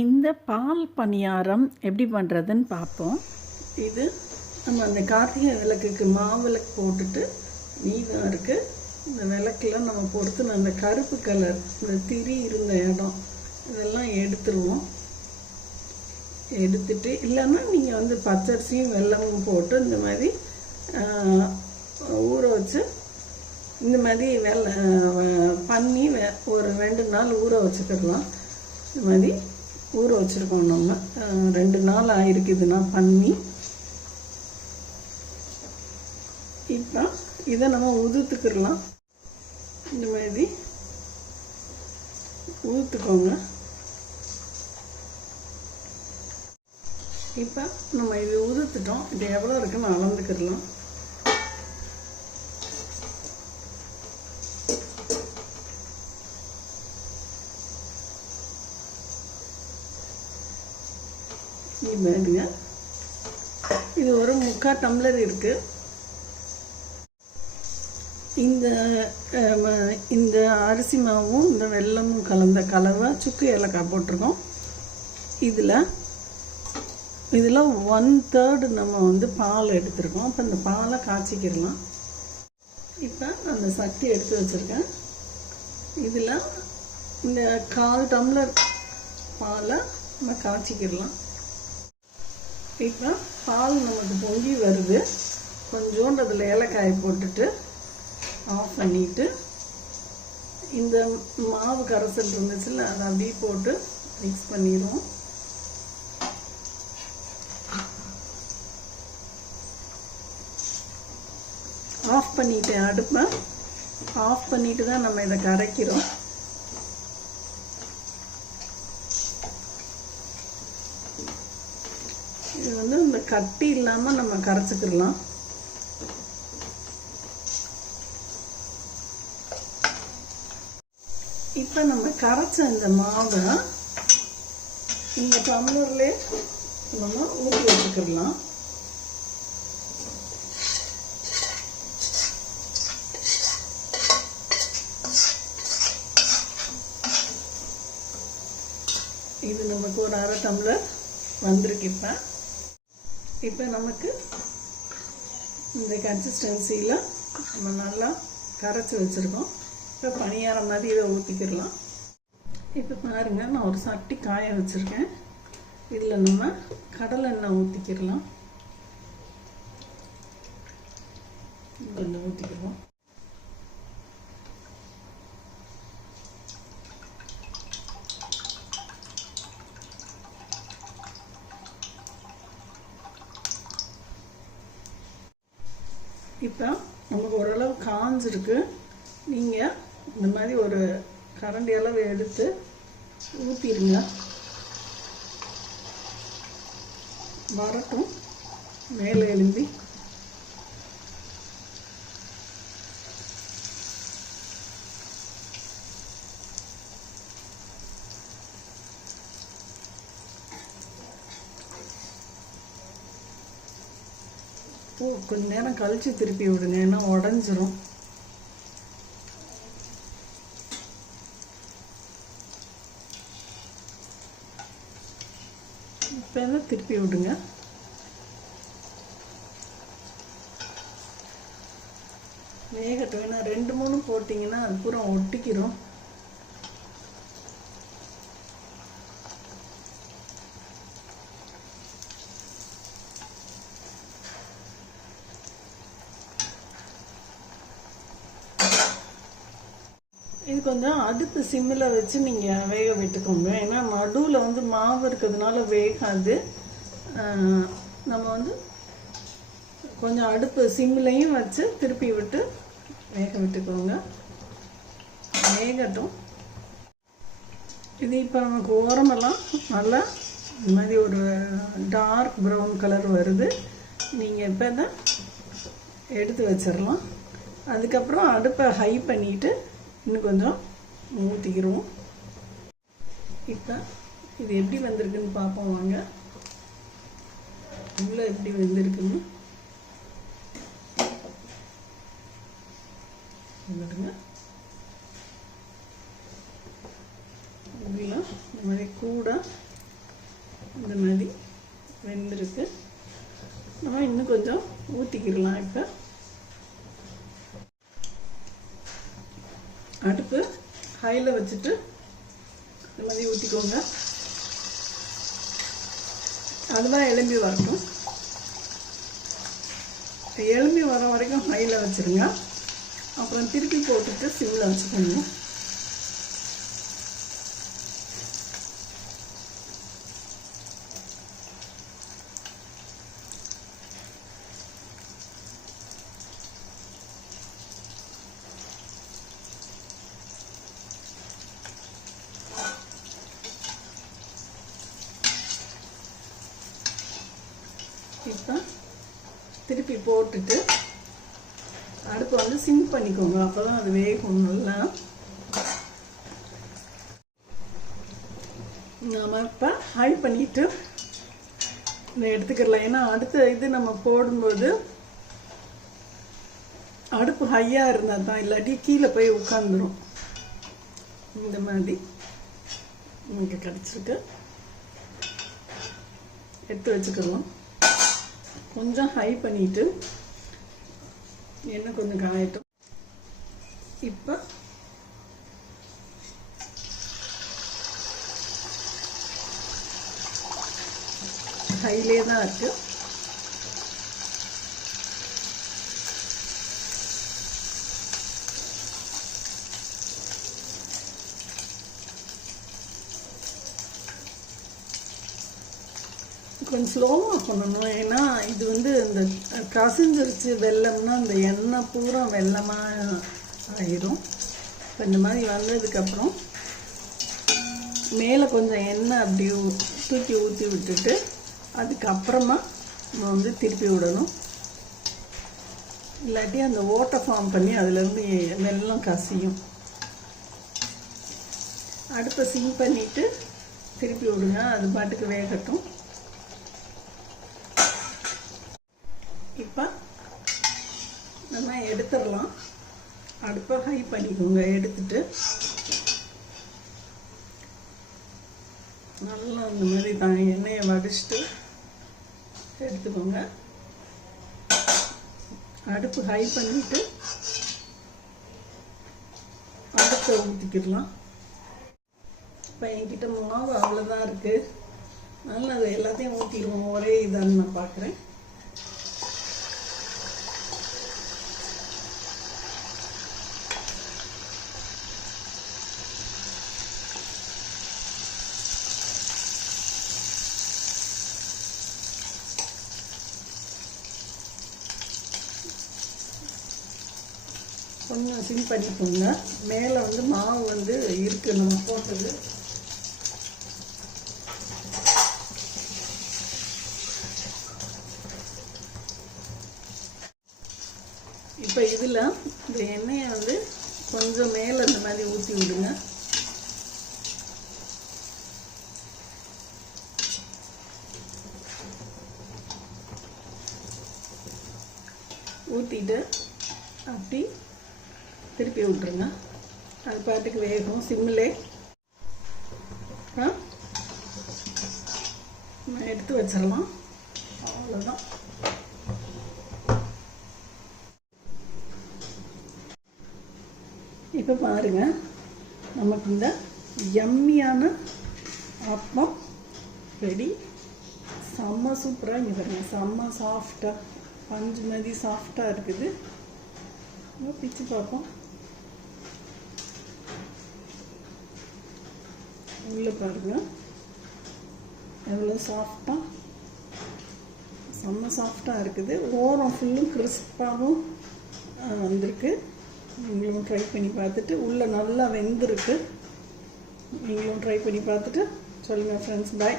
இந்த பால் பணியாரம் எப்படி பண்ணுறதுன்னு பார்ப்போம். இது நம்ம அந்த கார்த்திகை விளக்குக்கு மாவிளக்கு போட்டுட்டு மீதம் இருக்குது இந்த விளக்குலாம் நம்ம பொறுத்து அந்த கருப்பு கலர் இந்த திரி இருந்த இடம் இதெல்லாம் எடுத்துருவோம். எடுத்துட்டு இல்லைன்னா நீங்கள் வந்து பச்சரிசியும் வெல்லமும் போட்டு இந்த மாதிரி ஊற வச்சு இந்த மாதிரி வெள்ள பண்ணி வெ- ஒரு ரெண்டு நாள் ஊற வச்சுக்கிடலாம். இந்த மாதிரி ஊற வச்சுருக்கோம் நம்ம. ரெண்டு நாள் ஆயிருக்குதுன்னா பண்ணி. இப்போ இதை நம்ம உதுத்துக்கிடலாம். இந்த மாதிரி ஊற்றுக்கோங்க இப்போ நம்ம இது உதுத்துட்டோம். இது எவ்வளோ இருக்குன்னு அளந்துக்கிடலாம். இது பாருங்க. இது ஒரு முக்கால் டம்ளர் இருக்குது இந்த இந்த அரிசி மாவும் இந்த வெல்லமும் கலந்த கலவை சுக்கு ஏலக்காய் போட்டிருக்கோம். இதில் இதில் ஒன் தேர்டு நம்ம வந்து பால் எடுத்திருக்கோம். அப்போ இந்த பாலை காய்ச்சிக்கிடலாம். இப்போ அந்த சட்டி எடுத்து வச்சுருக்கேன். இதில் இந்த கால் டம்ளர் பாலை நம்ம காய்ச்சிக்கிடலாம். இப்போ பால் நமக்கு பொங்கி வருது. கொஞ்சோண்டு அதில் ஏலக்காய் போட்டுட்டு ஆஃப் பண்ணிட்டு இந்த மாவு கரைசல் இருந்துச்சுல்ல அதை அப்படியே போட்டு மிக்ஸ் பண்ணிடுவோம். ஆஃப் பண்ணிட்டேன் அடுப்பை. ஆஃப் பண்ணிட்டு தான் நம்ம இதை கரைக்கிறோம் இது வந்து இந்த கட்டி இல்லாமல் நம்ம கரைச்சிக்கிடலாம். இப்போ நம்ம கரைச்ச இந்த மாவை இந்த டம்ளர்லே நம்ம ஊற்றி வச்சுக்கிடலாம். இது நமக்கு ஒரு அரை டம்ளர் வந்திருக்கு இப்போ. இப்போ நமக்கு இந்த கன்சிஸ்டன்சியில் நம்ம நல்லா கரைச்சி வச்சுருக்கோம். இப்போ பணியாரம் மாதிரி இதை ஊற்றிக்கிடலாம் இப்போ பாருங்கள் நான் ஒரு சட்டி காய வச்சுருக்கேன். இதில் நம்ம கடலெண்ணெய் ஊற்றிக்கிடலாம் கொஞ்சம் ஊற்றிக்கிடுவோம் இப்போ நமக்கு ஓரளவு காஞ்சிருக்கு நீங்கள் இந்த மாதிரி ஒரு கரண்டி அளவு எடுத்து ஊற்றிடுங்க வரட்டும். மேலே எழும்பி பூ கொஞ்ச நேரம் கழிச்சு திருப்பி விடுங்க ஏன்னா உடஞ்சிரும். இப்போ திருப்பி விடுங்க? வேகட்டும் ஏன்னா ரெண்டு மூணு போட்டிங்கன்னா அது பூரா ஒட்டிக்கிறோம் இது கொஞ்சம் அடுப்பு சிம்மில் வச்சு நீங்கள் வேக விட்டுக்கோங்க. ஏன்னா நடுவில் வந்து மாவு இருக்கிறதுனால வேகாது. நம்ம வந்து கொஞ்சம் அடுப்பு சிம்மிலையும் வச்சு திருப்பி விட்டு வேக விட்டுக்கோங்க. வேகட்டும். இது இப்போ நமக்கு ஓரமெல்லாம் நல்லா இந்த மாதிரி ஒரு டார்க் ப்ரௌன் கலர் வருது. நீங்கள் இப்போ தான் எடுத்து வச்சிடலாம் அதுக்கப்புறம் அடுப்பை ஹை பண்ணிவிட்டு இன்னும் கொஞ்சம் ஊற்றிக்கிறோம் இப்போ இது எப்படி வந்திருக்குன்னு பார்ப்போம் வாங்க. உள்ளே எப்படி வந்திருக்குன்னு. வந்துடுங்க இதில் இந்த மாதிரி கூட இந்த மாதிரி வெந்திருக்கு. நம்ம இன்னும் கொஞ்சம் ஊற்றிக்கிடலாம் இப்போ. அடுப்பு ஹையில் வச்சுட்டு இந்த மாதிரி ஊற்றிக்கோங்க அதுதான் எலும்பி வரட்டும். எலும்பி வர வரைக்கும் ஹையில் வச்சுருங்க. அப்புறம் திருப்பி போட்டுட்டு சிம்மில் வச்சுக்கோங்க. இப்போ திருப்பி போட்டுட்டு அடுப்பை வந்து சிம் பண்ணிக்கோங்க. அப்போ தான் அது வேகும் நல்லா. நாம் இப்போ ஹை பண்ணிவிட்டு இதை எடுத்துக்கலாம் ஏன்னா அடுத்த இது நம்ம போடும்போது அடுப்பு ஹையாக இருந்தால் தான் இல்லாட்டி கீழே போய் உட்காந்துரும் இந்த மாதிரி இங்கே கிடச்சிருக்கு. எடுத்து வச்சுக்கிறோம் கொஞ்சம் ஹை பண்ணிட்டு எண்ணெய் கொஞ்சம் காயட்டும். இப்போ ஹைலே தான் இருக்குது கொஞ்சம் ஸ்லோவாக பண்ணணும். ஏன்னா இது வந்து இந்த கசிஞ்சிருச்சு வெள்ளம்னா இந்த எண்ணெய் பூரா வெள்ளமாக ஆயிரும். இப்போ இந்த மாதிரி வந்ததுக்கப்புறம் மேலே கொஞ்சம் எண்ணெய் அப்படி தூக்கி ஊற்றி விட்டுட்டு அதுக்கப்புறமா நம்ம வந்து திருப்பி விடணும். இல்லாட்டி அந்த ஓட்டை ஃபார்ம் பண்ணி அதுலேருந்து வெள்ளம் கசியும். அடுப்பை சிம் பண்ணிவிட்டு திருப்பி விடுங்க. அது பாட்டுக்கு வேகட்டும். இப்போ நம்ம எடுத்துடலாம். அடுப்பை ஹை பண்ணிக்கோங்க எடுத்துட்டு. நல்லா இந்த மாதிரி தான் எண்ணெயை வடிச்சிட்டு எடுத்துக்கோங்க. அடுப்பு ஹை பண்ணிட்டு அடுப்பை ஊற்றிக்கிடலாம் இப்போ என்கிட்ட மாவு அவ்வளோதான் இருக்குது நல்லா அது எல்லாத்தையும் ஊற்றிடுவோம் ஒரே இதான்னு நான் பார்க்குறேன் கொஞ்சம் சிம் பண்ணிக்கோங்க. மேலே வந்து மாவு வந்து இருக்குது நம்ம போட்டது. இப்போ இதில் இந்த எண்ணெயை வந்து கொஞ்சம் மேலே இந்த மாதிரி ஊற்றி விடுங்க. ஊற்றிட்டு அப்படி திருப்பி விட்டுருங்க. அது பாட்டுக்கு வேகும். சிம்மிலே. ஆ? நான் எடுத்து வச்சிடலாம். அவ்வளோதான் இப்போ பாருங்க. நமக்கு இந்த யம்மியான அப்பம் ரெடி செம்ம சூப்பராக இங்கே பாருங்க. செம்ம சாஃப்டாக பஞ்சு மாதிரி சாஃப்டாக இருக்குது. பிச்சு பார்ப்போம். உள்ளே பாருங்கள் எவ்வளோ சாஃப்டாக செம்ம சாஃப்டாக இருக்குது. ஓரம் ஃபுல்லும் கிறிஸ்பாகவும் வந்திருக்கு. நீங்களும் ட்ரை பண்ணி பார்த்துட்டு உள்ளே நல்லா வெந்திருக்கு. நீங்களும் ட்ரை பண்ணி பார்த்துட்டு சொல்லுங்கள் ஃப்ரெண்ட்ஸ் பாய்